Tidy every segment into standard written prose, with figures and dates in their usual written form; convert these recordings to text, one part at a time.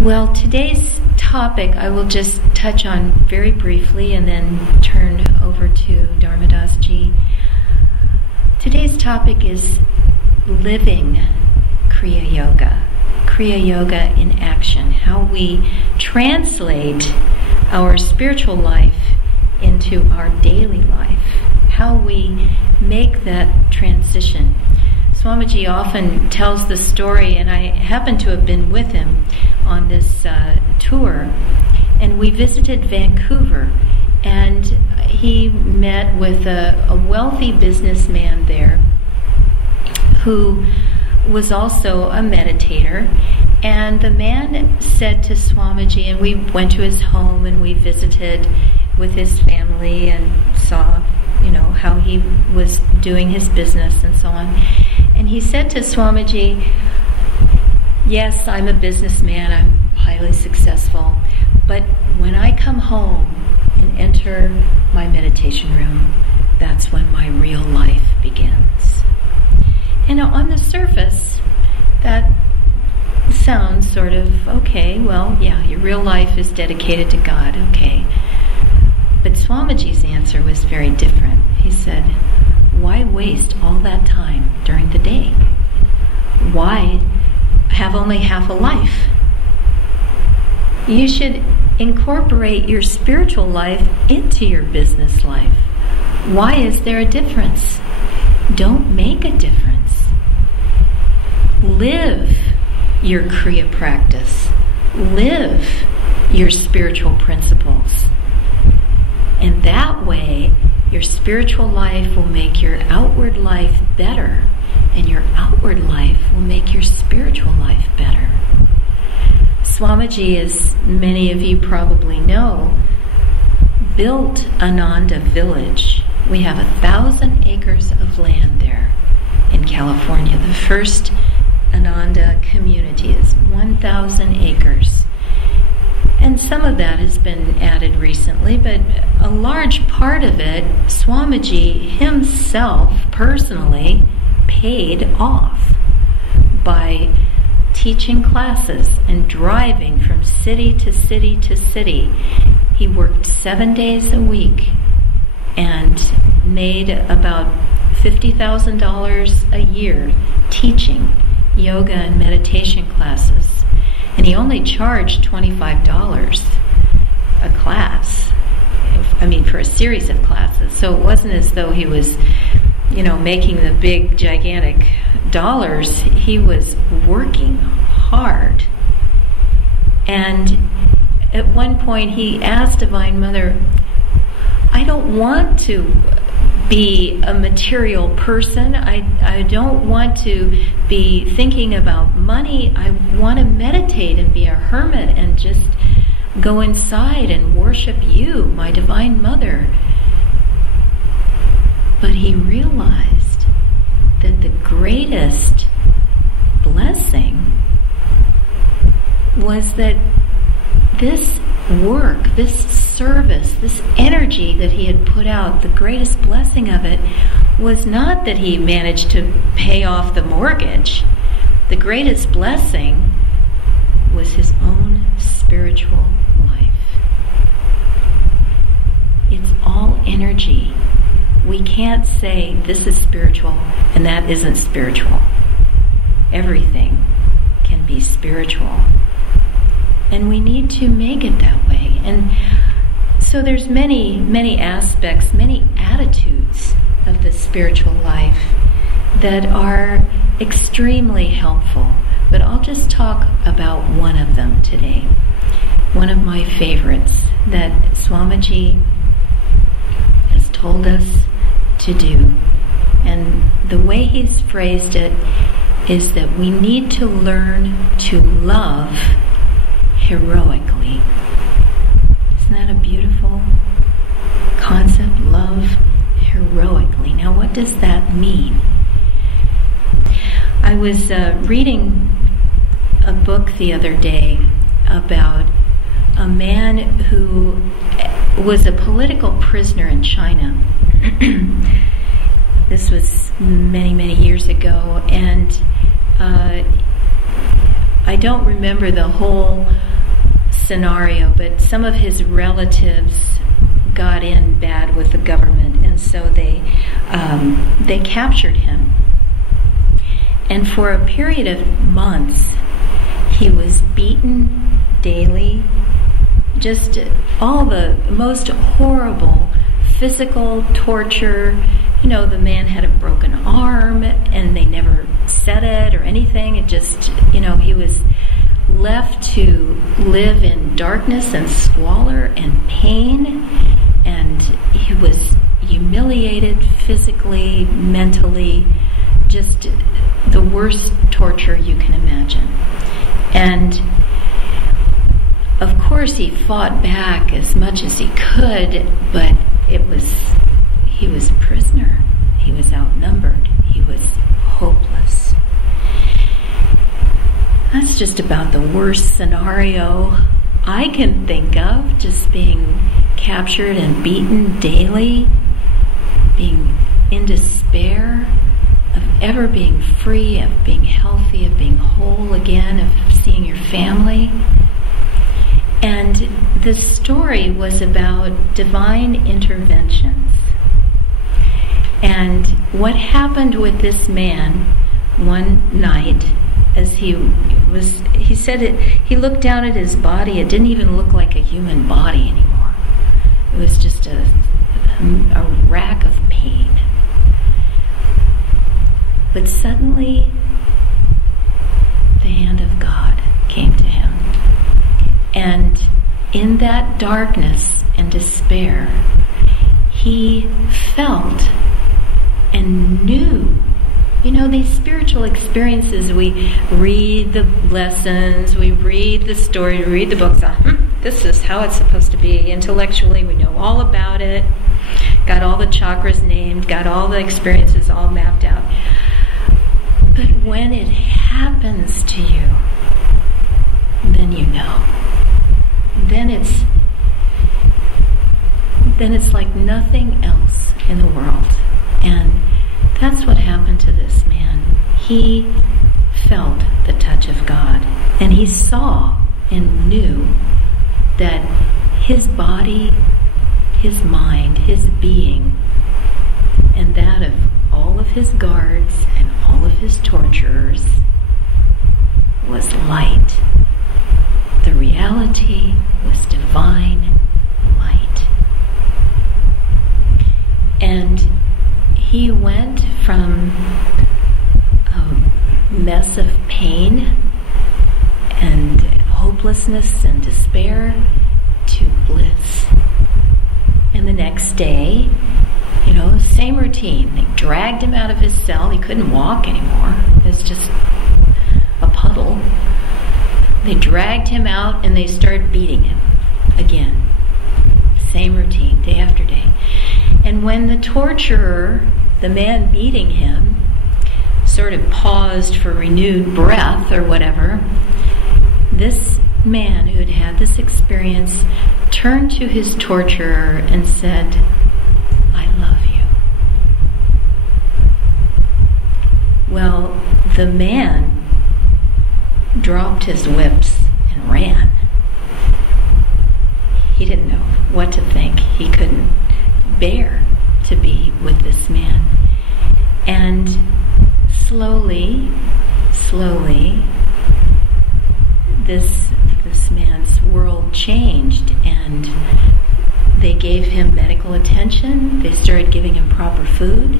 Well, today's topic I will just touch on very briefly and then turn over to Dharmadas Ji. Today's topic is living Kriya Yoga. Kriya Yoga in action. How we translate our spiritual life into our daily life. How we make that transition. Swamiji often tells the story, and I happen to have been with him on this tour, and we visited Vancouver, and he met with a wealthy businessman there who was also a meditator, and the man said to Swamiji, and we went to his home and we visited with his family and saw, how he was doing his business and so on. And he said to Swamiji, yes, I'm a businessman, I'm highly successful, but when I come home and enter my meditation room, that's when my real life begins. And on the surface, that sounds sort of, okay, well, yeah, your real life is dedicated to God, okay. But Swamiji's answer was very different. He said, why waste all that time during the day? Why have only half a life? You should incorporate your spiritual life into your business life. Why is there a difference? Don't make a difference. Live your Kriya practice. Live your spiritual principles. And that way, your spiritual life will make your outward life better, and your outward life will make your spiritual life better. Swamiji, as many of you probably know, built Ananda village. We have 1,000 acres of land there in California. The first Ananda community is 1,000 acres. And some of that has been added recently, but a large part of it, Swamiji himself personally paid off by teaching classes and driving from city to city to city. He worked 7 days a week and made about $50,000 a year teaching yoga and meditation classes. And he only charged $25 a class, for a series of classes. So it wasn't as though he was, making the big, gigantic dollars. He was working hard. And at one point he asked Divine Mother, I don't want to be a material person. I don't want to be thinking about money. I want to meditate and be a hermit and just go inside and worship you, my Divine Mother. But he realized that the greatest blessing was that this work, this service, this energy that he had put out, the greatest blessing of it was not that he managed to pay off the mortgage. The greatest blessing was his own spiritual life. It's all energy. We can't say this is spiritual and that isn't spiritual. Everything can be spiritual. And we need to make it that way. And so there's many, many aspects, many attitudes of the spiritual life that are extremely helpful. But I'll just talk about one of them today. One of my favorites that Swamiji has told us to do. And the way he's phrased it is that we need to learn to love heroically. Isn't that a beautiful concept? Love heroically. Now, what does that mean? I was reading a book the other day about a man who was a political prisoner in China. This was many, many years ago, and I don't remember the whole scenario, but some of his relatives got in bad with the government, and so they captured him. And for a period of months, he was beaten daily, just all the most horrible physical torture. You know, the man had a broken arm, and they never said it or anything. It just, you know, he was left to live in darkness and squalor and pain, and he was humiliated physically, mentally, just the worst torture you can imagine. And of course he fought back as much as he could, but he was a prisoner. He was outnumbered. He was hopeless. That's just about the worst scenario I can think of, just being captured and beaten daily, being in despair of ever being free, of being healthy, of being whole again, of seeing your family. And the story was about divine interventions. And what happened with this man one night, as he said it, he looked down at his body. It didn't even look like a human body anymore. It was just a rack of pain. But suddenly, the hand of God came to him. And in that darkness and despair, he felt and knew. You know, these spiritual experiences, we read the lessons, we read the story, we read the books. This is how it's supposed to be. Intellectually, we know all about it, got all the chakras named, got all the experiences all mapped out. But when it happens to you, then you know. Then it's like nothing else in the world. And that's what happened to this man. He felt the touch of God, and he saw and knew that his body, his mind, his being, and that of all of his guards and all of his torturers was light. The reality was divine light. And he went from a mess of pain and hopelessness and despair to bliss. And the next day, you know, same routine. They dragged him out of his cell. He couldn't walk anymore. It was just a puddle. They dragged him out and they started beating him again. Same routine, day after day. And when the torturer, the man beating him, sort of paused for renewed breath or whatever, this man who had had this experience turned to his torturer and said, "I love you." Well, the man dropped his whips and ran. He didn't know what to think. He couldn't bear to be with this man. And slowly, this man's world changed, and they gave him medical attention. They started giving him proper food,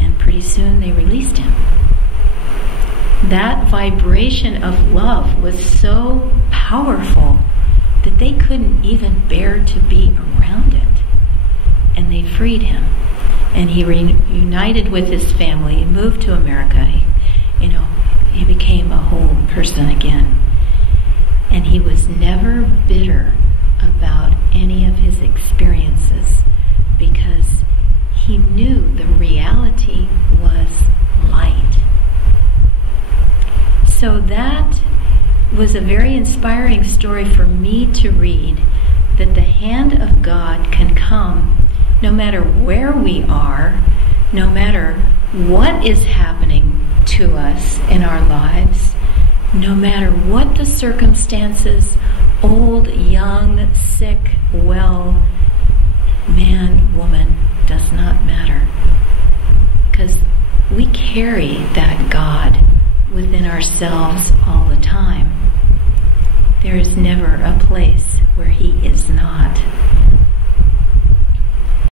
and pretty soon they released him. That vibration of love was so powerful that they couldn't even bear to be around it. And they freed him. And he reunited with his family. He moved to America. He became a whole person again. And he was never bitter about any of his experiences, because he knew the reality was light. So that was a very inspiring story for me to read, that the hand of God can come no matter where we are, no matter what is happening to us in our lives, no matter what the circumstances, old, young, sick, well, man, woman, does not matter. Because we carry that God within ourselves all the time. There is never a place where He is not.